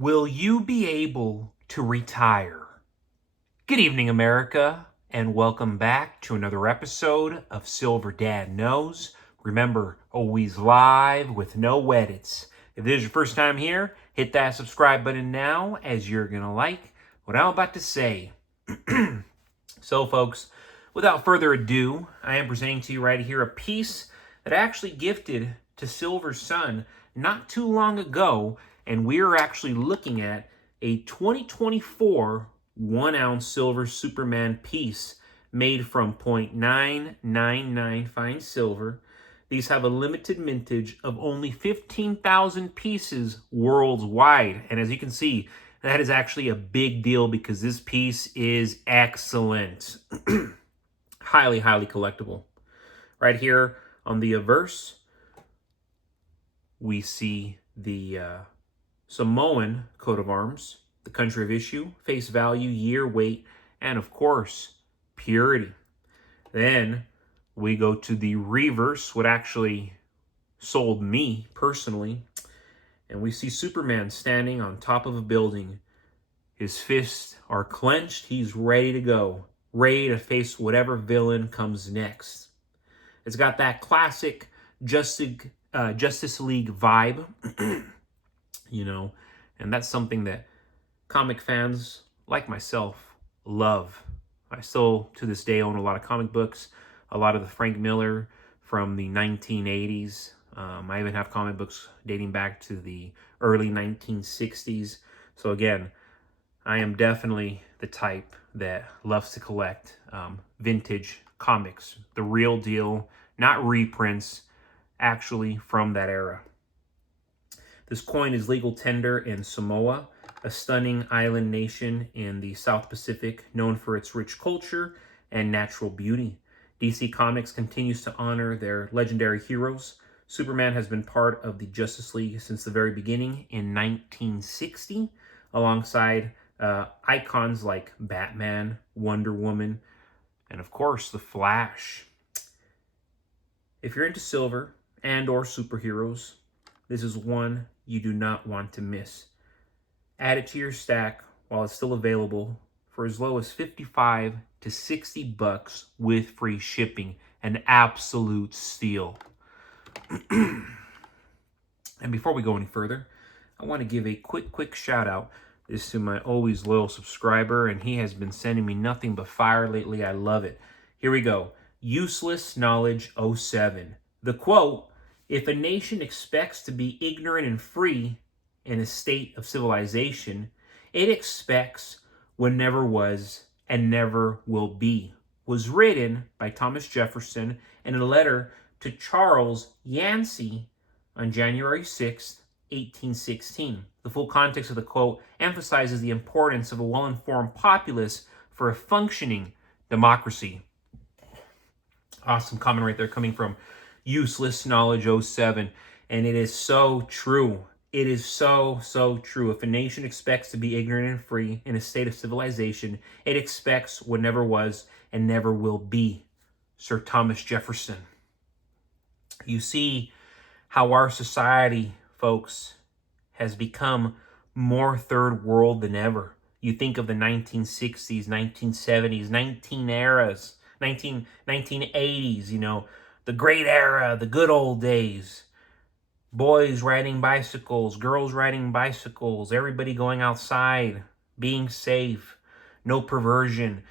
Will you be able to retire? Good evening, America, and welcome back to another episode of Silver Dad Knows. Remember, always live with no edits. If this is your first time here, hit that subscribe button now, as you're going to like what I'm about to say. So, folks, without further ado, I am presenting to you right here a piece that I actually gifted to Silver's son not too long ago, and we're actually looking at a 2024 1-ounce silver Superman piece made from 0.999 fine silver. These have a limited mintage of only 15,000 pieces worldwide. And as you can see, that is actually a big deal because this piece is excellent. Highly, highly collectible. Right here on the averse, we see the Samoan coat of arms, the country of issue, face value, year, weight, and of course, purity. Then we go to the reverse, what actually sold me personally, and we see Superman standing on top of a building. His fists are clenched. He's ready to go, ready to face whatever villain comes next. It's got that classic Justice League vibe, and that's something that comic fans like myself love. I still, to this day, own a lot of comic books, a lot of the Frank Miller from the 1980s. I even have comic books dating back to the early 1960s. So again, I am definitely the type that loves to collect vintage comics, the real deal, not reprints, actually from that era. This coin is legal tender in Samoa, a stunning island nation in the South Pacific known for its rich culture and natural beauty. DC Comics continues to honor their legendary heroes. Superman has been part of the Justice League since the very beginning in 1960, alongside icons like Batman, Wonder Woman, and of course, The Flash. If you're into silver and or superheroes, this is one you do not want to miss. Add it to your stack while it's still available for as low as 55 to 60 bucks with free shipping. An absolute steal. And before we go any further, I want to give a quick shout out. This is to my always loyal subscriber, and he has been sending me nothing but fire lately. I love it. Here we go. Useless Knowledge 07. The quote, "If a nation expects to be ignorant and free in a state of civilization, it expects what never was and never will be," was written by Thomas Jefferson in a letter to Charles Yancey on January 6, 1816. The full context of the quote emphasizes the importance of a well-informed populace for a functioning democracy. Awesome comment right there coming from Useless Knowledge 07. And it is so true. It is so true. If a nation expects to be ignorant and free in a state of civilization, it expects what never was and never will be. Sir Thomas Jefferson. You see how our society, folks, has become more third world than ever. You think of the 1960s, 1970s, 1980s, the great era, the good old days. Boys riding bicycles, girls riding bicycles, everybody going outside, being safe, no perversion,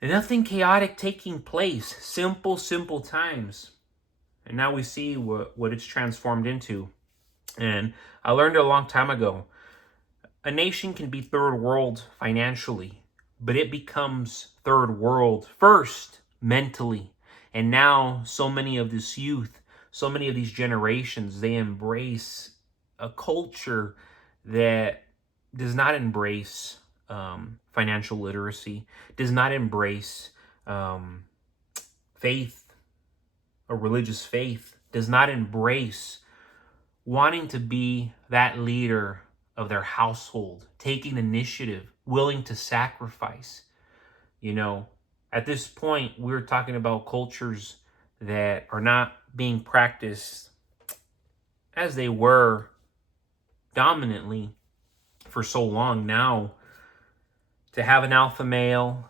and nothing chaotic taking place. Simple times. And now we see what it's transformed into. And I learned it a long time ago. A nation can be third world financially, but it becomes third world first mentally. And now so many of this youth, so many of these generations, they embrace a culture that does not embrace financial literacy, does not embrace faith, a religious faith, does not embrace wanting to be that leader of their household, taking initiative, willing to sacrifice. At this point, we're talking about cultures that are not being practiced as they were dominantly for so long now. To have an alpha male,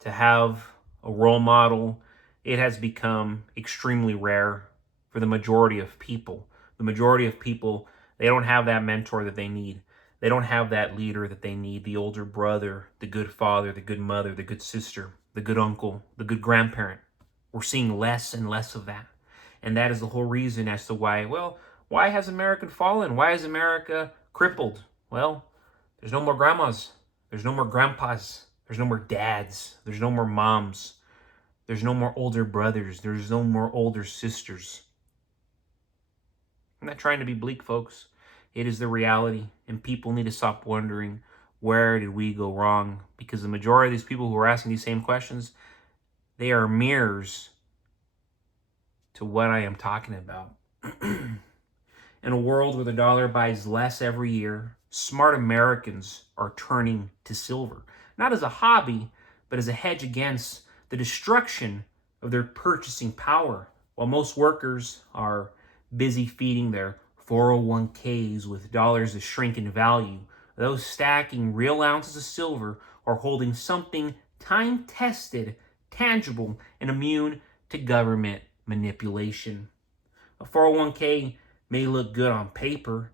to have a role model, it has become extremely rare for the majority of people. The majority of people, they don't have that mentor that they need. They don't have that leader that they need, the older brother, the good father, the good mother, the good sister, the good uncle, the good grandparent. We're seeing less and less of that. And that is the whole reason as to why, well, why has America fallen? Why is America crippled? Well, there's no more grandmas. There's no more grandpas. There's no more dads. There's no more moms. There's no more older brothers. There's no more older sisters. I'm not trying to be bleak, folks. It is the reality, and people need to stop wondering, where did we go wrong? Because the majority of these people who are asking these same questions, they are mirrors to what I am talking about. In a world where the dollar buys less every year, smart Americans are turning to silver, not as a hobby, but as a hedge against the destruction of their purchasing power. While most workers are busy feeding their 401ks with dollars that shrink in value, those stacking real ounces of silver are holding something time-tested, tangible, and immune to government manipulation. A 401k may look good on paper,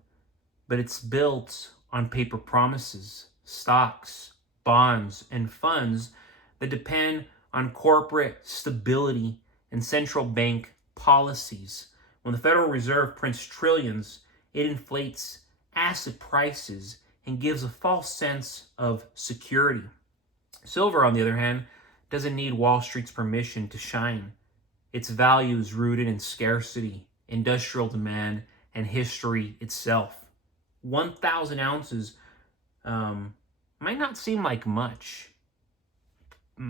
but it's built on paper promises, stocks, bonds, and funds that depend on corporate stability and central bank policies. When the Federal Reserve prints trillions, it inflates asset prices and gives a false sense of security. Silver, on the other hand, doesn't need Wall Street's permission to shine. Its value is rooted in scarcity, industrial demand, and history itself. 1,000 ounces might not seem like much.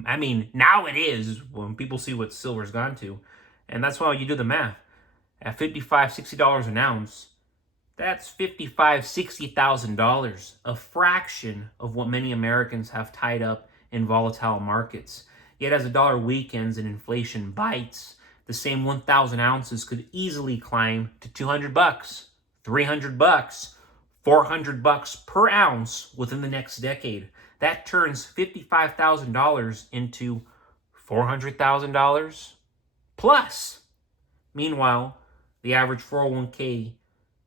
I mean, now it is when people see what silver's gone to. And that's why you do the math. At $55, $60 an ounce, that's $55,000, $60,000, a fraction of what many Americans have tied up in volatile markets. Yet as the dollar weakens and inflation bites, the same 1,000 ounces could easily climb to $200, $300, $400 per ounce within the next decade. That turns $55,000 into $400,000 plus. Meanwhile, the average 401k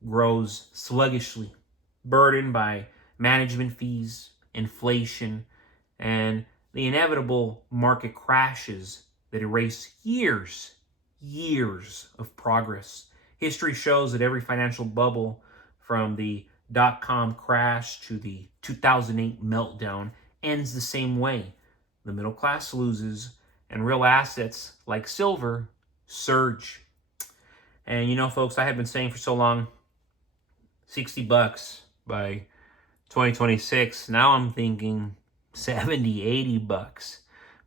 grows sluggishly, burdened by management fees, inflation, and the inevitable market crashes that erase years of progress. History shows that every financial bubble, from the dot-com crash to the 2008 meltdown, ends the same way. The middle class loses, and real assets like silver surge. And you know, folks, I have been saying for so long, $60 by 2026. Now I'm thinking $70, $80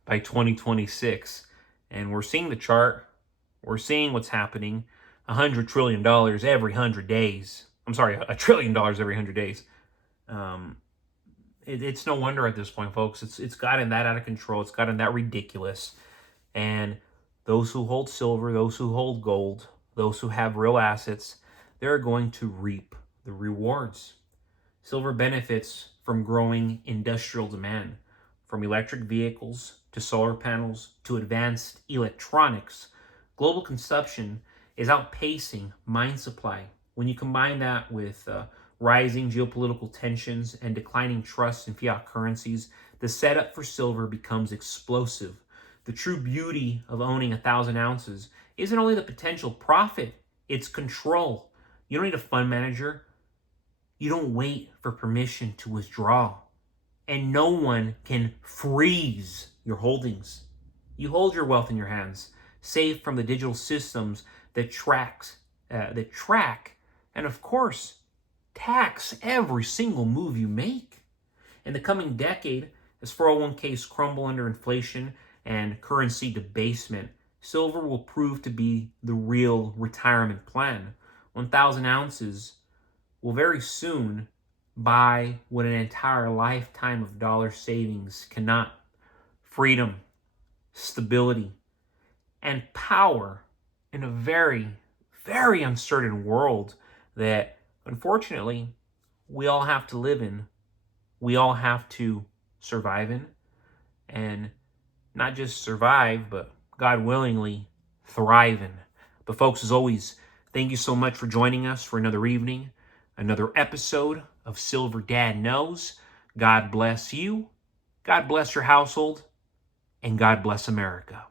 by 2026. And we're seeing the chart. We're seeing what's happening. $100 trillion every 100 days. I'm sorry, $1 trillion every 100 days. It's no wonder at this point, folks. It's gotten that out of control. It's gotten that ridiculous. And those who hold silver, those who hold gold, those who have real assets, they're going to reap the rewards. Silver benefits from growing industrial demand, from electric vehicles to solar panels to advanced electronics. Global consumption is outpacing mine supply. When you combine that with rising geopolitical tensions and declining trust in fiat currencies, the setup for silver becomes explosive. The true beauty of owning 1,000 ounces isn't only the potential profit, it's control. You don't need a fund manager. You don't wait for permission to withdraw. And no one can freeze your holdings. You hold your wealth in your hands, safe from the digital systems that track, and of course, tax every single move you make. In the coming decade, as 401ks crumble under inflation and currency debasement, silver will prove to be the real retirement plan. 1,000 ounces will very soon buy what an entire lifetime of dollar savings cannot. Freedom, stability, and power in a very, very uncertain world that, unfortunately, we all have to live in, we all have to survive in, and not just survive, but God willingly thrive in. But folks, as always, thank you so much for joining us for another evening, another episode of Silver Dad Knows. God bless you, God bless your household, and God bless America.